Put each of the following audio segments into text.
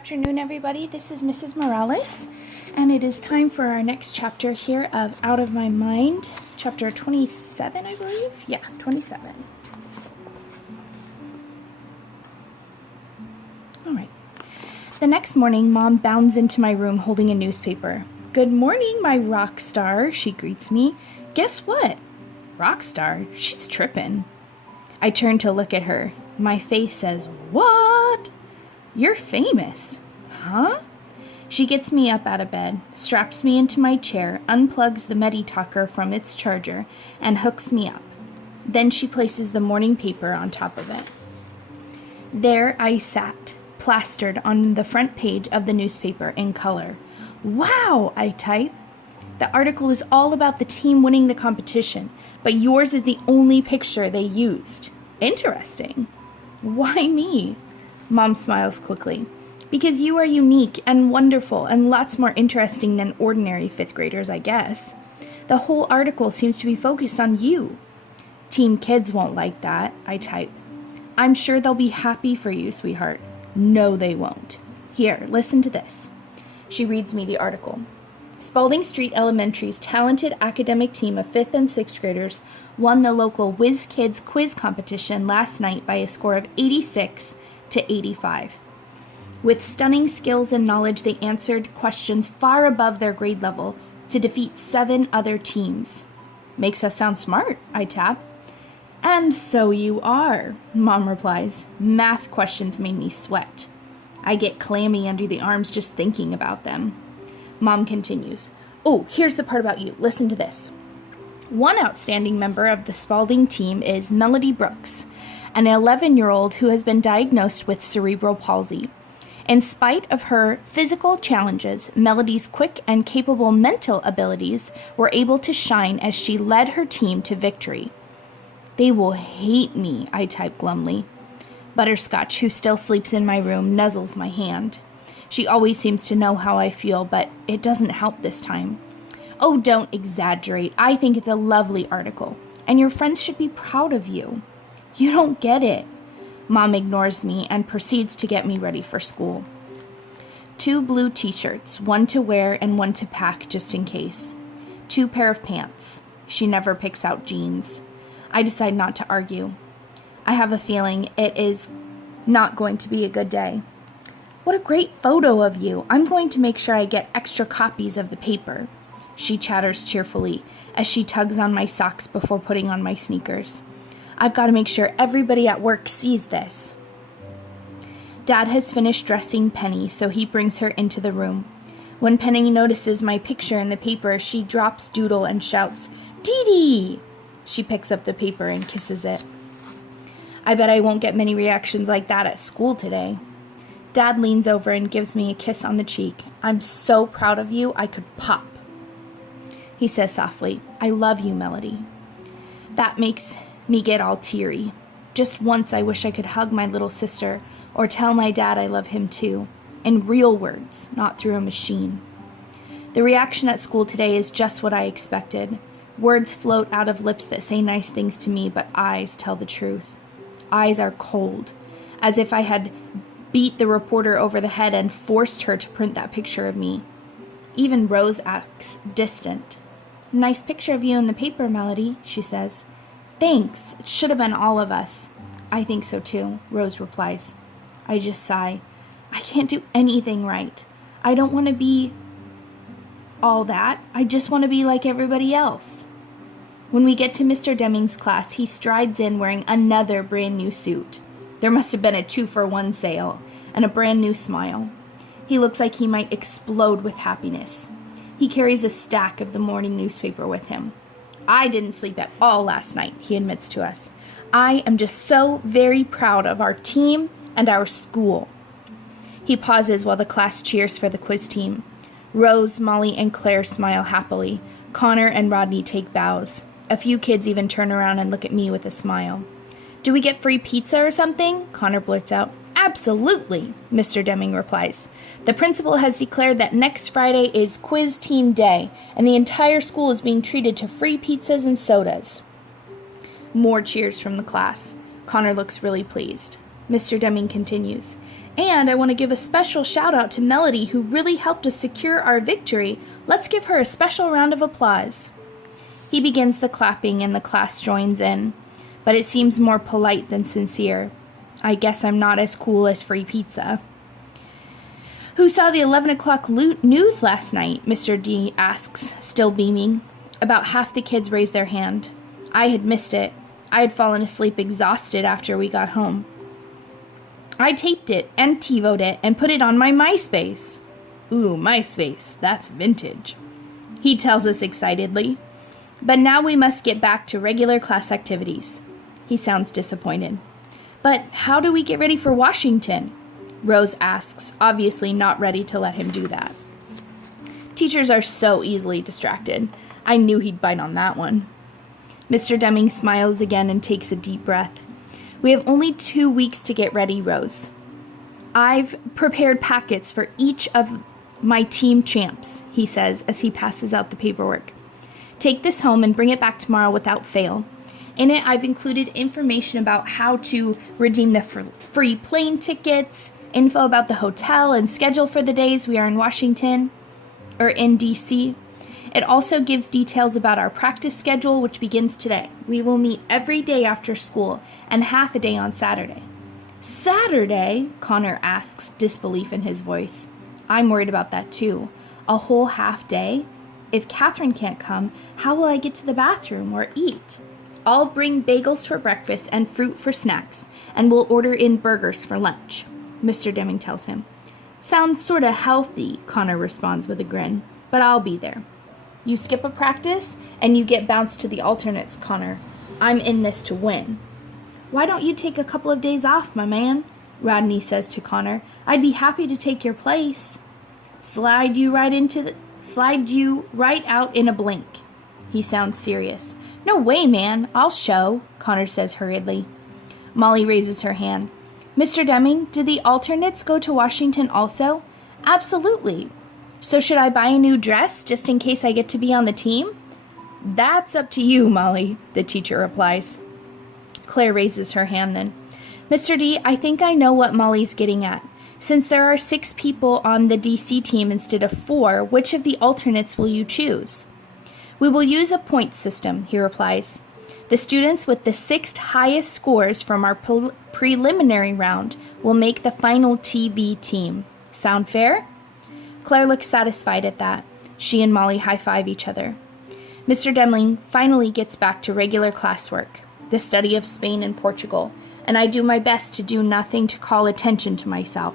afternoon, everybody. This is Mrs. Morales, and it is time for our next chapter here of Out of My Mind, chapter 27, I believe. Yeah, 27. All right. The next morning, Mom bounds into my room holding a newspaper. "Good morning, my rock star," she greets me. "Guess what?" "Rock star? She's trippin'." I turn to look at her. My face says, "What?" "You're famous." "Huh?" She gets me up out of bed, straps me into my chair, unplugs the Meditaker from its charger, and hooks me up. Then she places the morning paper on top of it. There I sat, plastered on the front page of the newspaper in color. "Wow," I type. "The article is all about the team winning the competition, but yours is the only picture they used. Interesting." "Why me?" Mom smiles quickly. "Because you are unique and wonderful and lots more interesting than ordinary fifth graders, I guess. The whole article seems to be focused on you." "Team kids won't like that," I type. "I'm sure they'll be happy for you, sweetheart." "No, they won't. Here, listen to this." She reads me the article. "Spalding Street Elementary's talented academic team of 5th and 6th graders won the local Whiz Kids quiz competition last night by a score of 86 to 85. With stunning skills and knowledge, they answered questions far above their grade level to defeat 7 other teams." "Makes us sound smart," I tap. "And so you are," Mom replies. "Math questions made me sweat. I get clammy under the arms just thinking about them." Mom continues. "Oh, here's the part about you. Listen to this. One outstanding member of the Spalding team is Melody Brooks, an 11-year-old who has been diagnosed with cerebral palsy. In spite of her physical challenges, Melody's quick and capable mental abilities were able to shine as she led her team to victory." "They will hate me," I type glumly. Butterscotch, who still sleeps in my room, nuzzles my hand. She always seems to know how I feel, but it doesn't help this time. "Oh, don't exaggerate. I think it's a lovely article, and your friends should be proud of you." "You don't get it." Mom ignores me and proceeds to get me ready for school. 2 blue t-shirts, one to wear and one to pack just in case. 2 pair of pants. She never picks out jeans. I decide not to argue. I have a feeling it is not going to be a good day. "What a great photo of you. I'm going to make sure I get extra copies of the paper," she chatters cheerfully as she tugs on my socks before putting on my sneakers. "I've got to make sure everybody at work sees this." Dad has finished dressing Penny, so he brings her into the room. When Penny notices my picture in the paper, she drops Doodle and shouts, "Dee Dee!" She picks up the paper and kisses it. I bet I won't get many reactions like that at school today. Dad leans over and gives me a kiss on the cheek. "I'm so proud of you, I could pop." He says softly, "I love you, Melody." That makes me get all teary. Just once I wish I could hug my little sister or tell my dad I love him too, in real words, not through a machine. The reaction at school today is just what I expected. Words float out of lips that say nice things to me, but eyes tell the truth. Eyes are cold, as if I had beat the reporter over the head and forced her to print that picture of me. Even Rose acts distant. "Nice picture of you in the paper, Melody," she says. "Thanks. It should have been all of us." "I think so too," Rose replies. I just sigh. I can't do anything right. I don't want to be all that. I just want to be like everybody else. When we get to Mr. Deming's class, he strides in wearing another brand new suit. There must have been a 2-for-1 sale, and a brand new smile. He looks like he might explode with happiness. He carries a stack of the morning newspaper with him. "I didn't sleep at all last night," he admits to us. "I am just so very proud of our team and our school." He pauses while the class cheers for the quiz team. Rose, Molly, and Claire smile happily. Connor and Rodney take bows. A few kids even turn around and look at me with a smile. "Do we get free pizza or something?" Connor blurts out. "Absolutely," Mr. Deming replies. "The principal has declared that next Friday is quiz team day, and the entire school is being treated to free pizzas and sodas." More cheers from the class. Connor looks really pleased. Mr. Deming continues. And I want to give a special shout out to Melody, who really helped us secure our victory. Let's give her a special round of applause. He begins the clapping and the class joins in, but it seems more polite than sincere. I guess I'm not as cool as free pizza. Who saw the 11 o'clock news last night? Mr. D asks, still beaming. About half the kids raised their hand. I had missed it. I had fallen asleep exhausted after we got home. I taped it and TiVoed it and put it on my MySpace. Ooh, MySpace, that's vintage. He tells us excitedly. But now we must get back to regular class activities. He sounds disappointed. But how do we get ready for Washington? Rose asks, obviously not ready to let him do that. Teachers are so easily distracted. I knew he'd bite on that one. Mr. Deming smiles again and takes a deep breath. We have only 2 weeks to get ready, Rose. I've prepared packets for each of my team champs, he says as he passes out the paperwork. Take this home and bring it back tomorrow without fail. In it, I've included information about how to redeem the free plane tickets, info about the hotel and schedule for the days we are in Washington, or in D.C. It also gives details about our practice schedule, which begins today. We will meet every day after school and half a day on Saturday. Saturday? Connor asks, disbelief in his voice. I'm worried about that too. A whole half day? If Catherine can't come, how will I get to the bathroom or eat? I'll bring bagels for breakfast and fruit for snacks, and we'll order in burgers for lunch, Mr. Deming tells him. Sounds sorta healthy, Connor responds with a grin, but I'll be there. You skip a practice, and you get bounced to the alternates, Connor. I'm in this to win. Why don't you take a couple of days off, my man? Rodney says to Connor. I'd be happy to take your place. Slide you right out in a blink. He sounds serious. No way, man. I'll show, Connor says hurriedly. Molly raises her hand. Mr. Deming, did the alternates go to Washington also? Absolutely. So should I buy a new dress just in case I get to be on the team? That's up to you, Molly, the teacher replies. Claire raises her hand then. Mr. D, I think I know what Molly's getting at. Since there are 6 people on the DC team instead of 4, which of the alternates will you choose? We will use a point system, he replies. The students with the 6th highest scores from our preliminary round will make the final TV team. Sound fair? Claire looks satisfied at that. She and Molly high-five each other. Mr. Demling finally gets back to regular classwork, the study of Spain and Portugal, and I do my best to do nothing to call attention to myself.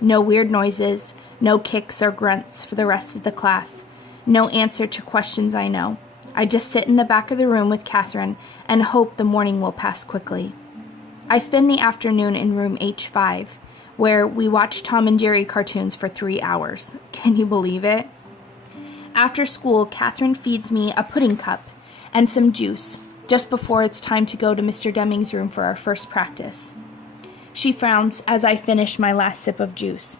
No weird noises, no kicks or grunts for the rest of the class, no answer to questions I know. I just sit in the back of the room with Catherine and hope the morning will pass quickly. I spend the afternoon in room H5, where we watch Tom and Jerry cartoons for 3 hours. Can you believe it? After school, Catherine feeds me a pudding cup and some juice just before it's time to go to Mr. Deming's room for our first practice. She frowns as I finish my last sip of juice.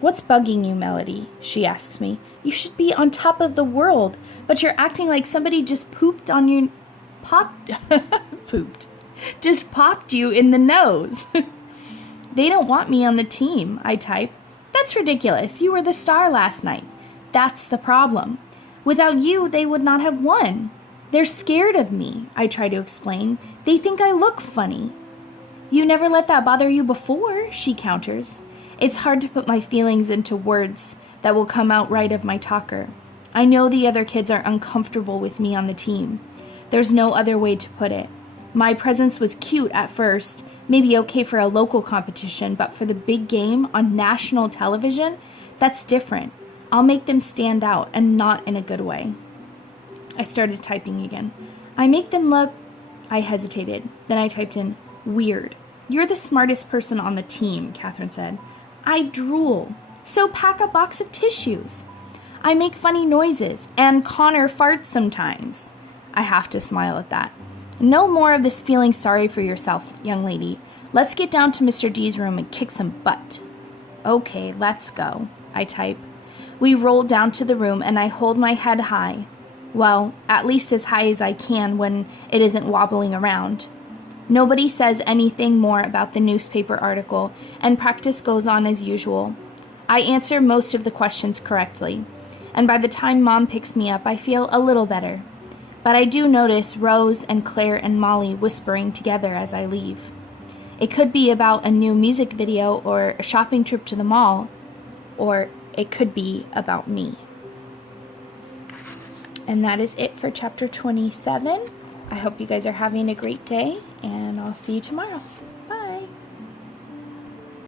What's bugging you, Melody? She asks me. You should be on top of the world, but you're acting like somebody just pooped on your... Just popped you in the nose. They don't want me on the team, I type. That's ridiculous. You were the star last night. That's the problem. Without you, they would not have won. They're scared of me, I try to explain. They think I look funny. You never let that bother you before, she counters. It's hard to put my feelings into words that will come out right of my talker. I know the other kids are uncomfortable with me on the team. There's no other way to put it. My presence was cute at first, maybe okay for a local competition, but for the big game on national television, that's different. I'll make them stand out, and not in a good way. I started typing again. I make them look... I hesitated. Then I typed in, weird. You're the smartest person on the team, Catherine said. I drool. So pack a box of tissues. I make funny noises, and Connor farts sometimes. I have to smile at that. No more of this feeling sorry for yourself, young lady. Let's get down to Mr. D's room and kick some butt. Okay, let's go, I type. We roll down to the room and I hold my head high. Well, at least as high as I can when it isn't wobbling around. Nobody says anything more about the newspaper article, and practice goes on as usual. I answer most of the questions correctly, and by the time Mom picks me up, I feel a little better. But I do notice Rose and Claire and Molly whispering together as I leave. It could be about a new music video or a shopping trip to the mall, or it could be about me. And that is it for chapter 27. I hope you guys are having a great day, and I'll see you tomorrow.